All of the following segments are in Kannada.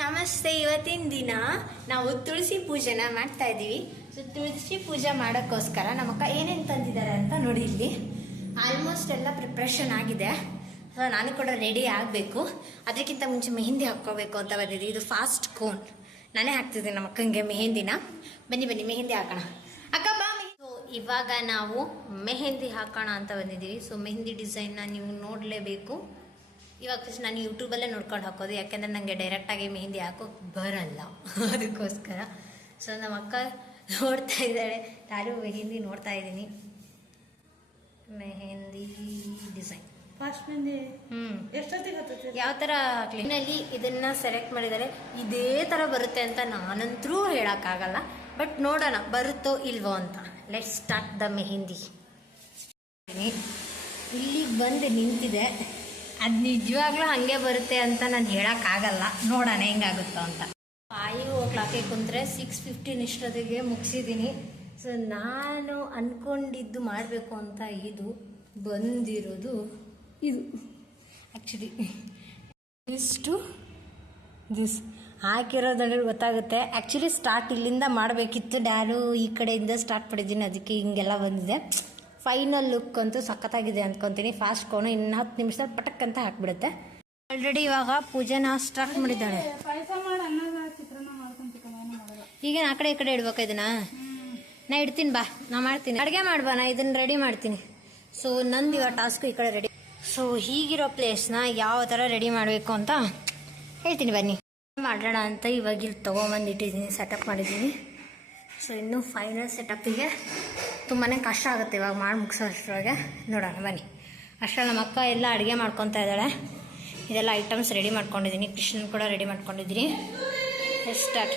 ನಮಸ್ತೆ. ಇವತ್ತಿನ ದಿನ ನಾವು ತುಳಸಿ ಪೂಜೆನ ಮಾಡ್ತಾ ಇದ್ದೀವಿ. ಸೊ ತುಳಸಿ ಪೂಜೆ ಮಾಡೋಕ್ಕೋಸ್ಕರ ನಮ್ಮಕ್ಕ ಏನೇನು ತಂದಿದ್ದಾರೆ ಅಂತ ನೋಡಿ. ಇಲ್ಲಿ ಆಲ್ಮೋಸ್ಟ್ ಎಲ್ಲ ಪ್ರಿಪ್ರೇಷನ್ ಆಗಿದೆ. ಸೊ ನಾನು ಕೂಡ ರೆಡಿ ಆಗಬೇಕು. ಅದಕ್ಕಿಂತ ಮುಂಚೆ ಮೆಹಂದಿ ಹಾಕ್ಕೋಬೇಕು ಅಂತ ಬಂದಿದ್ದೀವಿ. ಇದು ಫಾಸ್ಟ್ ಕೋನ್ ನಾನೇ ಹಾಕ್ತಿದ್ದೀನಿ ನಮ್ಮ ಅಕ್ಕಂಗೆ ಮೆಹಂದಿನ. ಬನ್ನಿ ಮೆಹಂದಿ ಹಾಕೋಣ. ಅಕ್ಕ ಬಾ. ಸೊ ಇವಾಗ ನಾವು ಮೆಹಂದಿ ಹಾಕೋಣ ಅಂತ ಬಂದಿದ್ದೀವಿ. ಸೊ ಮೆಹಂದಿ ಡಿಸೈನ್ನ ನೀವು ನೋಡಲೇಬೇಕು. ಇವಾಗ ಫಸ್ಟ್ ನಾನು ಯೂಟ್ಯೂಬಲ್ಲೇ ನೋಡ್ಕೊಂಡು ಹಾಕೋದು, ಯಾಕೆಂದರೆ ನನಗೆ ಡೈರೆಕ್ಟಾಗಿ ಮೆಹಂದಿ ಹಾಕೋಕೆ ಬರಲ್ಲ. ಅದಕ್ಕೋಸ್ಕರ ಸೊ ನಮ್ಮ ಅಕ್ಕ ನೋಡ್ತಾ ಇದ್ದಾಳೆ, ನಾನು ಮೆಹಂದಿ ನೋಡ್ತಾ ಇದ್ದೀನಿ. ಮೆಹಂದಿ ಡಿಸೈನ್ ಫಾಸ್ಟ್ ಮೆಹಂದಿ ಎಷ್ಟೊತ್ತಿಗೆ ಯಾವ ಥರ ಕ್ಲೀನಲ್ಲಿ ಇದನ್ನು ಸೆಲೆಕ್ಟ್ ಮಾಡಿದ್ದಾರೆ. ಇದೇ ಥರ ಬರುತ್ತೆ ಅಂತ ನಾನಂತರೂ ಹೇಳೋಕ್ಕಾಗಲ್ಲ, ಬಟ್ ನೋಡೋಣ ಬರುತ್ತೋ ಇಲ್ವೋ ಅಂತ. Let's start the mehndi. ಇಲ್ಲಿಗೆ ಬಂದು ನಿಂತಿದೆ. ಅದು ನಿಜವಾಗ್ಲೂ ಹಾಗೆ ಬರುತ್ತೆ ಅಂತ ನಾನು ಹೇಳೋಕ್ಕಾಗಲ್ಲ. ನೋಡೋಣ ಹೆಂಗಾಗುತ್ತೋ ಅಂತ. 5 ಕುಂತ್ರೆ 6:15 ಇಷ್ಟೊತ್ತಿಗೆ ಮುಗಿಸಿದ್ದೀನಿ. ಸೊ ನಾನು ಅಂದ್ಕೊಂಡಿದ್ದು ಮಾಡಬೇಕು ಅಂತ ಇದು ಬಂದಿರೋದು ಇದು. ಆ್ಯಕ್ಚುಲಿ ಇಷ್ಟು ದಿಸ್ ಹಾಕಿರೋದಾಗ ಗೊತ್ತಾಗುತ್ತೆ. ಆ್ಯಕ್ಚುಲಿ ಸ್ಟಾರ್ಟ್ ಇಲ್ಲಿಂದ ಮಾಡಬೇಕಿತ್ತು. ನಾನು ಈ ಕಡೆಯಿಂದ ಸ್ಟಾರ್ಟ್ ಮಾಡಿದ್ದೀನಿ, ಅದಕ್ಕೆ ಹಿಂಗೆಲ್ಲ ಬಂದಿದೆ. ಫೈನಲ್ ಲುಕ್ ಅಂತೂ ಸಖತ್ತಾಗಿದೆ ಅಂದ್ಕೊತೀನಿ. ಫಾಸ್ಟ್ ಕೋನು ಇನ್ನು 10 ನಿಮಿಷದಲ್ಲಿ ಪಟಕ್ ಅಂತ ಹಾಕ್ಬಿಡುತ್ತೆ. ಆಲ್ರೆಡಿ ಇವಾಗ ಪೂಜೆನ ಸ್ಟಾರ್ಟ್ ಮಾಡಿದ್ದಾಳೆ. ಈಗ ಆ ಕಡೆ ಈ ಕಡೆ ಇಡ್ಬೇಕಾ ಇದನ್ನ? ನಾ ಇಡ್ತೀನಿ ಬಾ, ನಾ ಮಾಡ್ತೀನಿ. ಅಡುಗೆ ಮಾಡ್ಬಾ, ನಾ ಇದನ್ನು ರೆಡಿ ಮಾಡ್ತೀನಿ. ಸೊ ನಂದು ಇವಾಗ ಟಾಸ್ಕು ಈ ಕಡೆ ರೆಡಿ. ಸೊ ಹೀಗಿರೋ ಪ್ಲೇಸ್ನ ಯಾವ ಥರ ರೆಡಿ ಮಾಡಬೇಕು ಅಂತ ಹೇಳ್ತೀನಿ ಬನ್ನಿ. ಮಾಡೋಣ ಅಂತ ಇವಾಗ ಇಲ್ಲಿ ತೊಗೊಂಬಂದಿಟ್ಟಿದ್ದೀನಿ, ಸೆಟಪ್ ಮಾಡಿದ್ದೀನಿ. ಸೊ ಇನ್ನೂ ಫೈನಲ್ ಸೆಟಪ್ಪಿಗೆ ತುಂಬಾ ಕಷ್ಟ ಆಗುತ್ತೆ ಇವಾಗ ಮಾಡಿ ಮುಗಿಸೋಷ್ಟ್ರೊಳಗೆ. ನೋಡೋಣ ಬನ್ನಿ. ಅಷ್ಟರಲ್ಲಿ ನಮ್ಮ ಅಕ್ಕ ಎಲ್ಲ ಅಡುಗೆ ಮಾಡ್ಕೊತಾ ಇದ್ದಾಳೆ. ಇದೆಲ್ಲ ಐಟಮ್ಸ್ ರೆಡಿ ಮಾಡ್ಕೊಂಡಿದ್ದೀನಿ. ಕೃಷ್ಣನ್ ಕೂಡ ರೆಡಿ ಮಾಡ್ಕೊಂಡಿದ್ದೀನಿ. ಸ್ಟಾರ್ಟ್.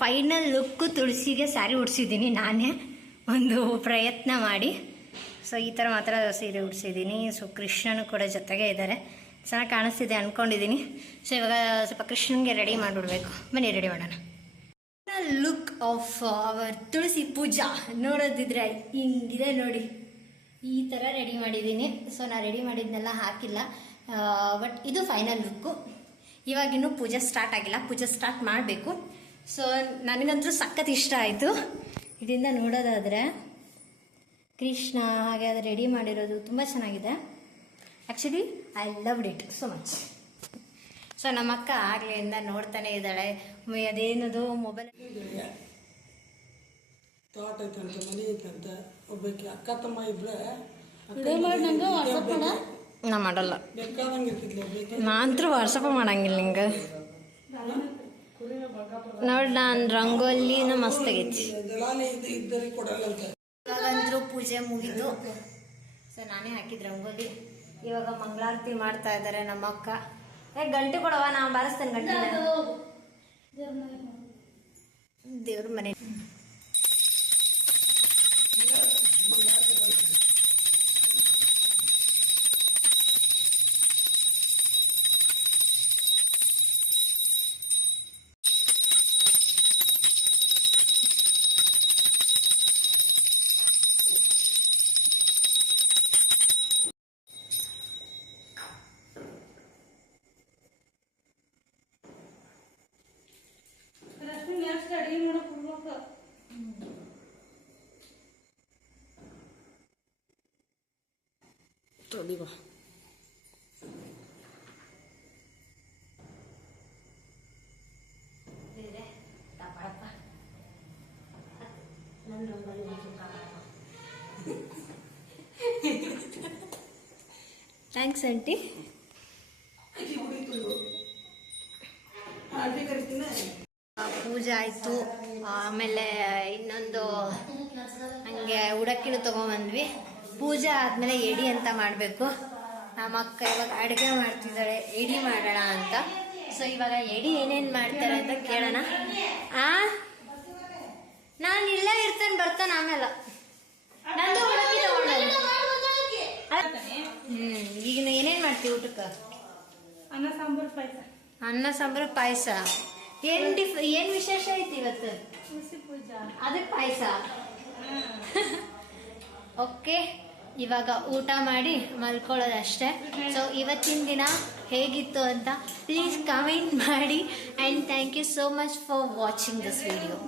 ಫೈನಲ್ ಲುಕ್ಕು ತುಳಸಿಗೆ ಸ್ಯಾರಿ ಉಡ್ಸಿದ್ದೀನಿ ನಾನೇ ಒಂದು ಪ್ರಯತ್ನ ಮಾಡಿ. ಸೊ ಈ ಥರ ಮಾತ್ರ ಸೀರೆ ಉಡ್ಸಿದ್ದೀನಿ. ಸೊ ಕೃಷ್ಣನು ಕೂಡ ಜೊತೆಗೆ ಇದ್ದಾರೆ. ಚೆನ್ನಾಗಿ ಕಾಣಿಸ್ತಿದೆ ಅಂದ್ಕೊಂಡಿದ್ದೀನಿ. ಸೊ ಇವಾಗ ಸ್ವಲ್ಪ ಕೃಷ್ಣನಿಗೆ ರೆಡಿ ಮಾಡಿಬಿಡ್ಬೇಕು. ಬನ್ನಿ ರೆಡಿ ಮಾಡೋಣ. ಲುಕ್ ಆಫ್ ಅವರ್ ತುಳಸಿ ಪೂಜಾ ನೋಡೋದಿದ್ರೆ ಹಿಂಗಿದೆ ನೋಡಿ. ಈ ಥರ ರೆಡಿ ಮಾಡಿದ್ದೀನಿ. ಸೊ ನಾನು ರೆಡಿ ಮಾಡಿದ್ನೆಲ್ಲ ಹಾಕಿಲ್ಲ, ಬಟ್ ಇದು ಫೈನಲ್ ಲುಕ್ಕು. ಇವಾಗಿನ್ನೂ ಪೂಜೆ ಸ್ಟಾರ್ಟ್ ಆಗಿಲ್ಲ, ಪೂಜೆ ಸ್ಟಾರ್ಟ್ ಮಾಡಬೇಕು. ಸೊ ನನಗಂತೂ ಸಖತ್ ಇಷ್ಟ ಆಯಿತು. ಇದರಿಂದ ನೋಡೋದಾದರೆ ಕೃಷ್ಣ ಹಾಗೆ ಅದು ರೆಡಿ ಮಾಡಿರೋದು ತುಂಬ ಚೆನ್ನಾಗಿದೆ. Actually I loved it so much. So ನಮ್ಮ ಅಕ್ಕ ಆಗ್ಲಿಂದ ನೋಡ್ತಾನೆ ಇದ್ದಾಳೆ. ಅದೇನದು ಮೊಬೈಲ್ ತೋಟ ಐತಂತ, ಮನೆ ಐತಂತ, ಒಬ್ಬಕ್ಕೆ ಅಕ್ಕ ತಮ್ಮ ಇಬ್ಬರೇ ನಾ ಮಾಡಲ್ಲ. ಬೇಕಾದಂಗೆ ಇರ್ತಿದ್ಲು. ನಾನಂತೂ ವಾಟ್ಸಪ್ ಮಾಡಂಗಿಲ್ಲ ನಿಂಗೆ. ನೋಡಿ ನಾನು ರಂಗೋಲಿನ ಮಸ್ತ್ ಆಗೈತಿ. ಇವಾಗಂದ್ರೂ ಪೂಜೆ ಮುಗಿದು. ಸೊ ನಾನೇ ಹಾಕಿದ್ ರಂಗೋಲಿ. ಇವಾಗ ಮಂಗಳಾರತಿ ಮಾಡ್ತಾ ಇದ್ದಾರೆ ನಮ್ಮ ಅಕ್ಕ. ಗಂಟೆ ಕೊಡವ, ನಾವು ಬಾರಿಸ್ತೇನೆ ಗಂಟೆ. ದೇವ್ರ ಮನೆ ತೊಳಿವ. Thanks aunty. ಪೂಜೆ ಆಯಿತು. ಆಮೇಲೆ ಇನ್ನೊಂದು ಹಂಗೆ ಉಡಕ್ಕಿನೂ ತೊಗೊಂಬಂದ್ವಿ. ಪೂಜೆ ಆದಮೇಲೆ ಎಡಿ ಅಂತ ಮಾಡಬೇಕು. ನಮ್ಮ ಅಕ್ಕ ಇವಾಗ ಅಡುಗೆ ಮಾಡ್ತಿದ್ದಾಳೆ, ಎಡಿ ಮಾಡೋಣ ಅಂತ. ಸೊ ಇವಾಗ ಎಡಿ ಏನೇನು ಮಾಡ್ತಾರೆ ಅಂತ ಕೇಳೋಣ. ನಾನು ಇಲ್ಲೇ ಇರ್ತೇನೆ, ಬರ್ತಾನೆ ಆಮೇಲೆ. ನಂದು ಉಡಕ್ಕಿ ತಗೊಂಡು ಈಗ ಏನೇನು ಮಾಡ್ತೀವಿ ಊಟಕ್ಕೆ? ಅನ್ನ ಸಾಂಬಾರು ಪಾಯಸ. ಏನು ವಿಶೇಷ ಐತಿ ಇವತ್ತು? ಅದಕ್ಕೆ ಪಾಯಸ. ಓಕೆ, ಇವಾಗ ಊಟ ಮಾಡಿ ಮಲ್ಕೊಳ್ಳೋದಷ್ಟೇ. ಸೊ ಇವತ್ತಿನ ದಿನ ಹೇಗಿತ್ತು ಅಂತ ಪ್ಲೀಸ್ ಕಮೆಂಟ್ ಮಾಡಿ. And thank you so much for watching this video.